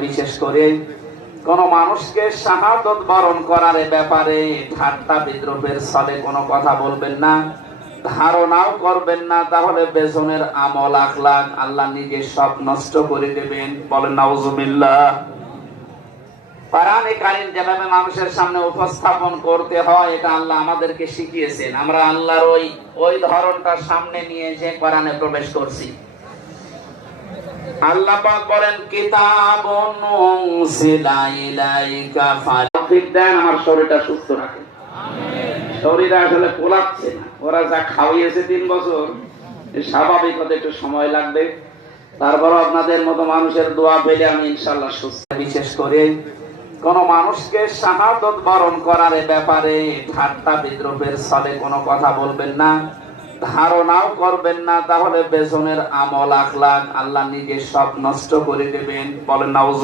বিশেষ করে কোন মানুষকে শাহাদাত বরণ করার ব্যাপারে ঠাট্টা বিদ্রুপের ছলে কোনো কথা বলবেন না, ধারণাও করবেন না, তাহলে পেছনের আমল আখলাক আল্লাহ নিজে সব নষ্ট করে দেবেন। বলেন নাউজুবিল্লাহ। কোরআনে কারীম যেভাবে মানুষের সামনে উপস্থাপন করতে হয় এটা আল্লাহ আমাদেরকে শিখিয়েছেন। আমরা আল্লাহর ওই ধরনটা সামনে নিয়ে যে কোরআনে প্রবেশ করছি। আল্লাহ পাক বলেন কিতাবুন উনসিলা ইলাইকা ফাতিক দেন আমার শরীরটা সুস্থ রাখে। শরীরে আসলে পোলাচ্ছে না, ওরা যা খাওয়িয়েছে 3 বছর, স্বাভাবিক হতে একটু সময় লাগবে, তারপরও আপনাদের মতো মানুষের দোয়া পেলে আমি ইনশাআল্লাহ সুস্থ। বিশেষ করে কোন মানুষকে শাহাদাত বরণ করার ব্যাপারে ঠাট্টা বিদ্রুপের ছলে কোনো কথা বলবেন না, ধারণাও করবেন না, তাহলে পেছনের আমল আখলাক আল্লাহ নিজে সব নষ্ট করে দেবেন। বলেন নাউজুবিল্লাহ।